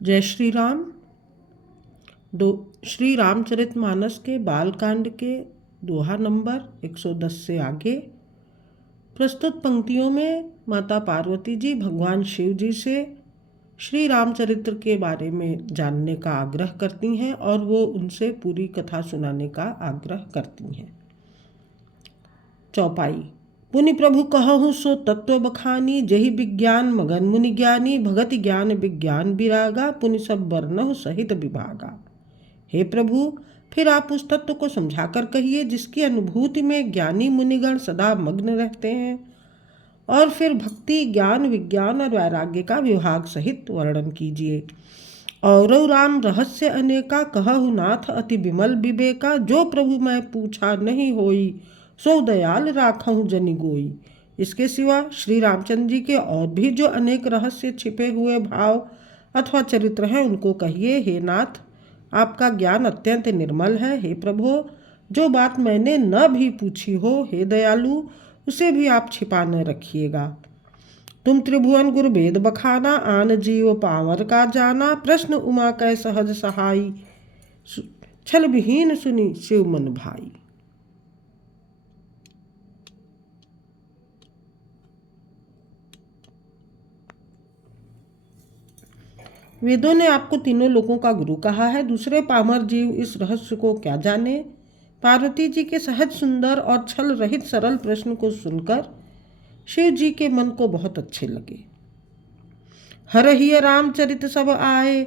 जय श्री राम। श्री रामचरितमानस के बालकांड के दोहा नंबर 110 से आगे प्रस्तुत पंक्तियों में माता पार्वती जी भगवान शिव जी से श्री रामचरित्र के बारे में जानने का आग्रह करती हैं और वो उनसे पूरी कथा सुनाने का आग्रह करती हैं। चौपाई। पुनि प्रभु कहहु सो तत्व बखानी, जहि विज्ञान मगन मुनि ज्ञानी, भगति ज्ञान विज्ञान विरागा, पुनि सब वर्णहु सहित विभागा। हे प्रभु, फिर आप उस तत्व को समझाकर कहिए जिसकी अनुभूति में ज्ञानी मुनिगण सदा मग्न रहते हैं, और फिर भक्ति ज्ञान विज्ञान और वैराग्य का विभाग सहित वर्णन कीजिए। और राम रहस्य अनेका, कहहु नाथ अति विमल विवेका, जो प्रभु मैं पूछा नहीं होई, सो दयाल राखहु जनि गोई। इसके सिवा श्री रामचंद्र जी के और भी जो अनेक रहस्य छिपे हुए भाव अथवा चरित्र हैं उनको कहिए। हे नाथ, आपका ज्ञान अत्यंत निर्मल है। हे प्रभु, जो बात मैंने न भी पूछी हो, हे दयालु, उसे भी आप छिपा न रखिएगा। तुम त्रिभुवन गुरु वेद बखाना, आन जीव पावर का जाना, प्रश्न उमा कै सहज सहाई, छल विहीन सुनी शिव मन भाई। वेदों ने आपको तीनों लोगों का गुरु कहा है, दूसरे पामर जीव इस रहस्य को क्या जाने। पार्वती जी के सहज सुंदर और छल रहित सरल प्रश्न को सुनकर शिव जी के मन को बहुत अच्छे लगे। हरहिय रामचरित सब आए,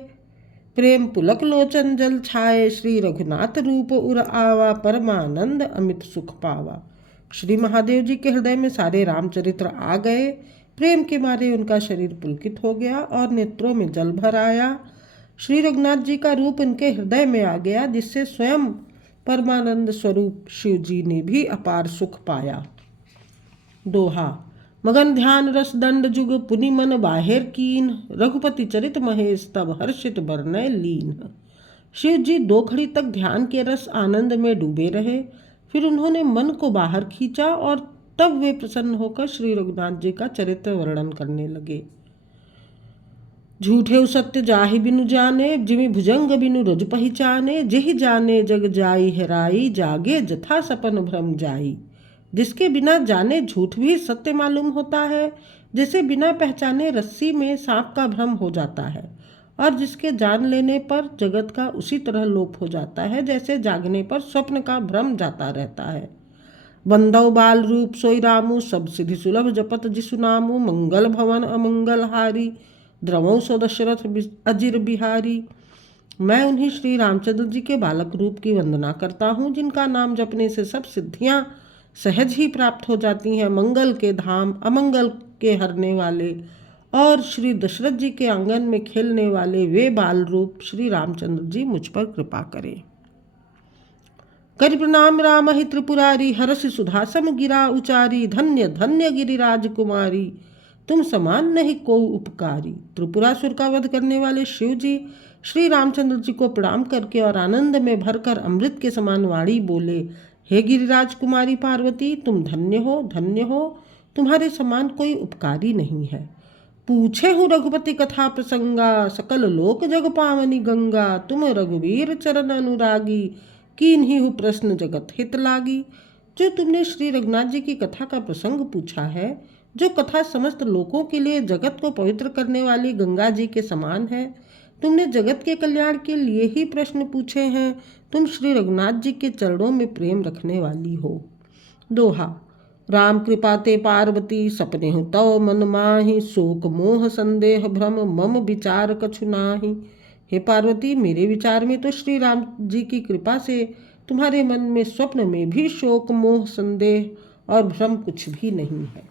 प्रेम पुलक लोचन जल छाए, श्री रघुनाथ रूप उर आवा, परमानंद अमित सुख पावा। श्री महादेव जी के हृदय में सारे रामचरित्र आ गए। प्रेम के मारे उनका शरीर पुलकित हो गया और नेत्रों में जल भर आया। श्री रघुनाथ जी का रूप उनके हृदय में आ गया, जिससे स्वयं परमानंद स्वरूप शिव जी ने भी अपार सुख पाया। दोहा। मगन ध्यान रस दंड जुग, पुनि मन बाहिर कीन, रघुपति चरित महेश तब हर्षित बरनय लीन। शिव जी 2 घड़ी तक ध्यान के रस आनंद में डूबे रहे, फिर उन्होंने मन को बाहर खींचा और तब वे प्रसन्न होकर श्री रघुनाथ जी का चरित्र वर्णन करने लगे। झूठे सत्य जाहि बिनु जाने, जिमि भुजंग बिनु रज पहिचाने, जेहि जाने जग जाई हेराई, जागे जथा सपन भ्रम जाई। जिसके बिना जाने झूठ भी सत्य मालूम होता है, जैसे बिना पहचाने रस्सी में सांप का भ्रम हो जाता है, और जिसके जान लेने पर जगत का उसी तरह लोप हो जाता है जैसे जागने पर स्वप्न का भ्रम जाता रहता है। बंदौ बाल रूप सोई रामू, सब सिद्धि सुलभ जपत जिसु नामू, मंगल भवन अमंगल हारी, द्रवौ सो दशरथ अजिर बिहारी। मैं उन्हीं श्री रामचंद्र जी के बालक रूप की वंदना करता हूँ, जिनका नाम जपने से सब सिद्धियाँ सहज ही प्राप्त हो जाती हैं। मंगल के धाम, अमंगल के हरने वाले और श्री दशरथ जी के आंगन में खेलने वाले वे बाल रूप श्री रामचंद्र जी मुझ पर कृपा करें। करि प्रणाम राम ही त्रिपुरारी, हरषि सुधा सम गिरा उचारी, धन्य धन्य गिरिराज कुमारी, तुम समान नहीं को उपकारी। त्रिपुरासुर का वध करने वाले शिव जी श्री रामचंद्र जी को प्रणाम करके और आनंद में भरकर अमृत के समान वाणी बोले। हे गिरिराज कुमारी पार्वती, तुम धन्य हो, तुम्हारे समान कोई उपकारी नहीं है। पूछे हूँ रघुपति कथा प्रसंगा, सकल लोक जग पावनी गंगा, तुम रघुवीर चरण अनुरागी, कीन्ही हूँ प्रश्न जगत हित लागी। जो तुमने श्री रघुनाथ जी की कथा का प्रसंग पूछा है, जो कथा समस्त लोकों के लिए जगत को पवित्र करने वाली गंगा जी के समान है, तुमने जगत के कल्याण के लिए ही प्रश्न पूछे हैं। तुम श्री रघुनाथ जी के चरणों में प्रेम रखने वाली हो। दोहा। राम कृपा ते पार्वती, सपने हूँ तव मन माही, शोक मोह संदेह भ्रम मम विचार कछु नाही। हे पार्वती, मेरे विचार में तो श्री राम जी की कृपा से तुम्हारे मन में स्वप्न में भी शोक मोह संदेह और भ्रम कुछ भी नहीं है।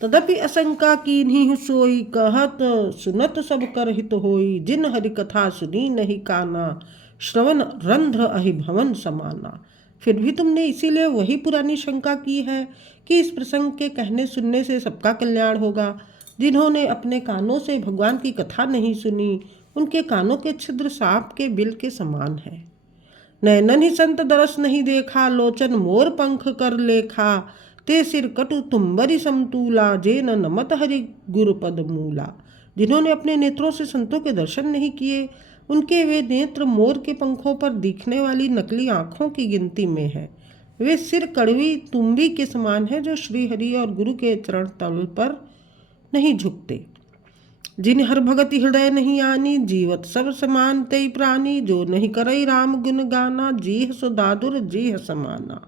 तदपि आशंका कीन्ही सोई, कहत सुनत सब कर हित होई, जिन हरि कथा सुनी नहीं काना, श्रवण रंध्र अहि भवन समाना। फिर भी तुमने इसीलिए वही पुरानी शंका की है कि इस प्रसंग के कहने सुनने से सबका कल्याण होगा। जिन्होंने अपने कानों से भगवान की कथा नहीं सुनी, उनके कानों के छिद्र सांप के बिल के समान है। नैनन ही संत दरस नहीं देखा, लोचन मोर पंख कर लेखा, ते सिर कटु तुम्बरी समतूला, जे न नमत हरि गुरुपद मूला। जिन्होंने अपने नेत्रों से संतों के दर्शन नहीं किए, उनके वे नेत्र मोर के पंखों पर दिखने वाली नकली आँखों की गिनती में है। वे सिर कड़वी तुम्बी के समान है, जो श्रीहरि और गुरु के चरण तल पर नहीं झुकते। जिन हर भगति हृदय नहीं आनी, जीवत सब समान तई प्राणी। जो नहीं करई राम गुण गाना, जीह सो दादुर जीह समाना।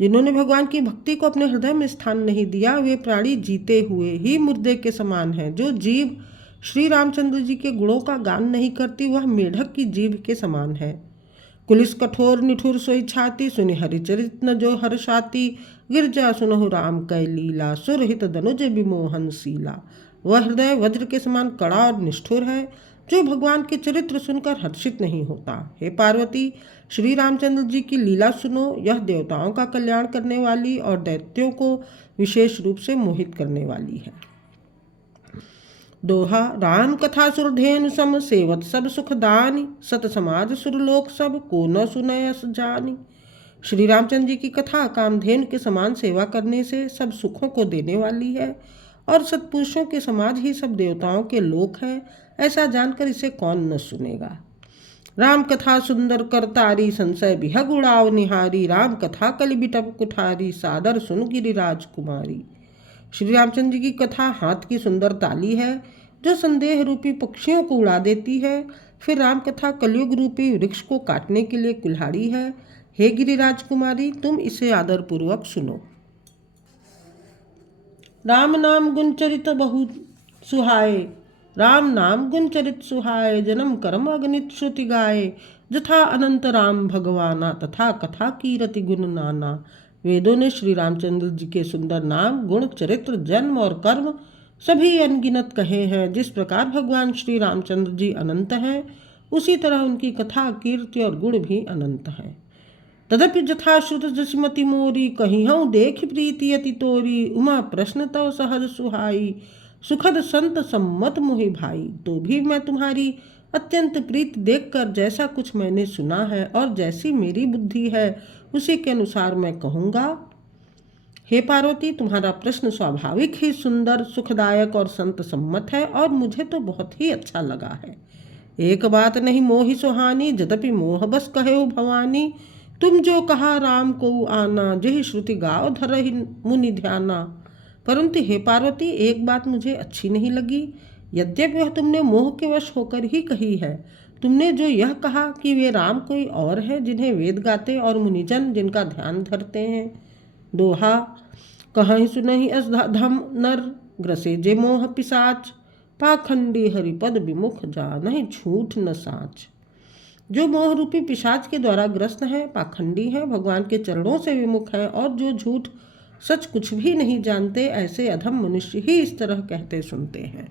जिन्होंने भगवान की भक्ति को अपने हृदय में स्थान नहीं दिया, वे प्राणी जीते हुए ही मुर्दे के समान है। जो जीव श्री रामचंद्र जी के गुणों का गान नहीं करती, वह मेढक की जीभ के समान है। कुलिस कठोर निठुर सोई छाती, सुनि हरिचरित न जो हर्षाती। गिरजा सुनहु राम कै लीला, सुरहित धनुज विमोहन शीला। वह हृदय वज्र के समान कड़ा और निष्ठुर है, जो भगवान के चरित्र सुनकर हर्षित नहीं होता। हे पार्वती, श्री रामचंद्र जी की लीला सुनो। यह देवताओं का कल्याण करने वाली और दैत्यों को विशेष रूप से मोहित करने वाली है। दोहा। राम कथा सुरधेनु सम, सेवत सब सुख दानी। सत समाज सुरलोक सब, को न सुनय अस जानी। श्री रामचंद्र जी की कथा कामधेनु के समान सेवा करने से सब सुखों को देने वाली है, और सत्पुरुषों के समाज ही सब देवताओं के लोक है। ऐसा जानकर इसे कौन न सुनेगा। राम कथा सुंदर करतारी, संशय बिहग उड़ाव निहारी। राम कथा कलि बिटप कुठारी, सादर सुन गिरिराज कुमारी। श्री रामचंद्र जी की कथा हाथ की सुंदर ताली है, जो संदेह रूपी पक्षियों को उड़ा देती है। फिर राम कथा कलयुग रूपी वृक्ष को काटने के लिए कुल्हाड़ी है। हे गिरिराज कुमारी, तुम इसे आदरपूर्वक सुनो। राम नाम गुण चरित बहुत सुहाए, राम नाम गुण चरित सुहाए। जन्म कर्म अगणित श्रुति गाए, जथा अनंत राम भगवाना। तथा कथा कीरति गुण नाना। वेदों ने श्री रामचंद्र जी के सुंदर नाम, गुण, चरित्र, जन्म और कर्म सभी अनगिनत कहे हैं। जिस प्रकार भगवान श्री रामचंद्र जी अनंत हैं, उसी तरह उनकी कथा, कीर्ति और गुण भी अनंत हैं। तदपि जथा श्रुत जसमति मोरी, कहीं हूँ देख प्रीति अति तोरी। उमा प्रश्न तव सहज सुहाई, सुखद संत सम्मत मोहि भाई। तो भी मैं तुम्हारी अत्यंत प्रीत देखकर जैसा कुछ मैंने सुना है और जैसी मेरी बुद्धि है, उसी के अनुसार मैं कहूँगा। हे पार्वती, तुम्हारा प्रश्न स्वाभाविक ही सुंदर, सुखदायक और संत सम्मत है, और मुझे तो बहुत ही अच्छा लगा है। एक बात नहीं मोहि सुहानी, यद्यपि मोह बस कहे भवानी। तुम जो कहा राम को आना, जेहि श्रुति गाओ धरहि मुनि ध्याना। परंतु हे पार्वती, एक बात मुझे अच्छी नहीं लगी। यद्यपि वह तुमने मोह के वश होकर ही कही है। तुमने जो यह कहा कि वे राम कोई और हैं, जिन्हें वेद गाते और मुनिजन जिनका ध्यान धरते हैं। दोहा। कहीं सुनहि अस धम नर, ग्रसे जे मोह पिसाच। पाखंडी हरिपद विमुख, जानहि झूठ न साच। जो मोह रूपी पिशाच के द्वारा ग्रस्त है, पाखंडी है, भगवान के चरणों से विमुख है, और जो झूठ सच कुछ भी नहीं जानते, ऐसे अधम मनुष्य ही इस तरह कहते सुनते हैं।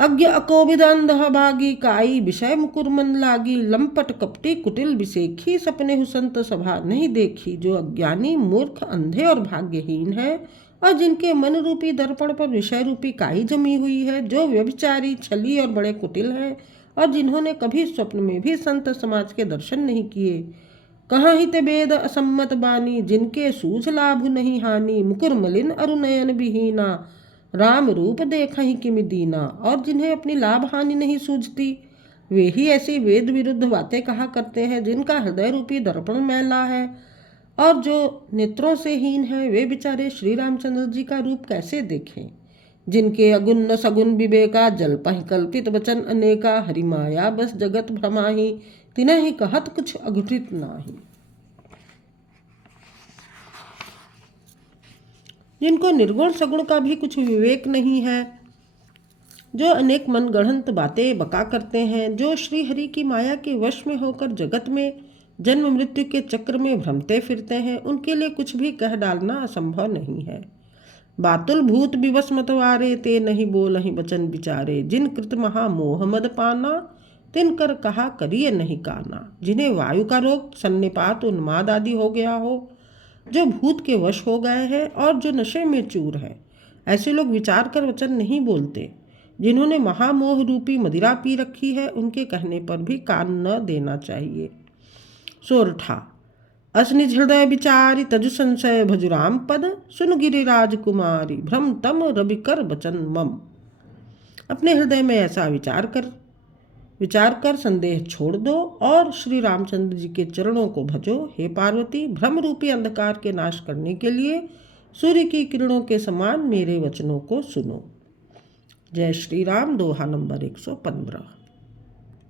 अज्ञ अकोविद अंध भागी, काई विषय मुकुर मन लागी। लंपट कपटी कुटिल विसेखी, सपने हुसंत सभा नहीं देखी। जो अज्ञानी, मूर्ख, अंधे और भाग्यहीन है, और जिनके मन रूपी दर्पण पर विषय रूपी काई जमी हुई है। जो व्यभिचारी, छली और बड़े कुटिल हैं, और जिन्होंने कभी स्वप्न में भी संत समाज के दर्शन नहीं किए। कहाँ हित वेद असम्मत बानी, जिनके सूझ लाभ नहीं हानि। मुकुर मलिन अरुनयन विहीना, राम रूप देखहि किमि दीना। और जिन्हें अपनी लाभ हानि नहीं सूझती, वे ही ऐसी वेद विरुद्ध बातें कहा करते हैं। जिनका हृदय रूपी दर्पण मैला है, और जो नेत्रों से हीन है, वे बेचारे श्री रामचंद्र जी का रूप कैसे देखें। जिनके अगुण न सगुण विवेका, जल्पहि कल्पित वचन अनेका। हरि माया बस जगत भ्रमाही, तिन्हि कहत कुछ अघटित नाही। जिनको निर्गुण सगुण का भी कुछ विवेक नहीं है, जो अनेक मनगढ़ंत बातें बका करते हैं, जो श्री हरि की माया के वश में होकर जगत में जन्म मृत्यु के चक्र में भ्रमते फिरते हैं, उनके लिए कुछ भी कह डालना असंभव नहीं है। बातुल भूत विवश मतवारे, ते नहीं बोलहि बचन विचारे। जिन कृत महा मोह मद पाना, तिन कर कहा करिए नहीं काना। जिन्हें वायु का रोग, सन्निपात, उन्माद आदि हो गया हो, जो भूत के वश हो गए हैं, और जो नशे में चूर है, ऐसे लोग विचार कर वचन नहीं बोलते। जिन्होंने महामोह रूपी मदिरा पी रखी है, उनके कहने पर भी कान न देना चाहिए। सोरठा। असनिज हृदय विचारी तजु संशय भजुराम पद, सुन गिरिराज कुमारी भ्रम तम रवि कर बचन मम। अपने हृदय में ऐसा विचार कर संदेह छोड़ दो और श्री रामचंद्र जी के चरणों को भजो। हे पार्वती, भ्रम रूपी अंधकार के नाश करने के लिए सूर्य की किरणों के समान मेरे वचनों को सुनो। जय श्री राम। दोहा नंबर 115।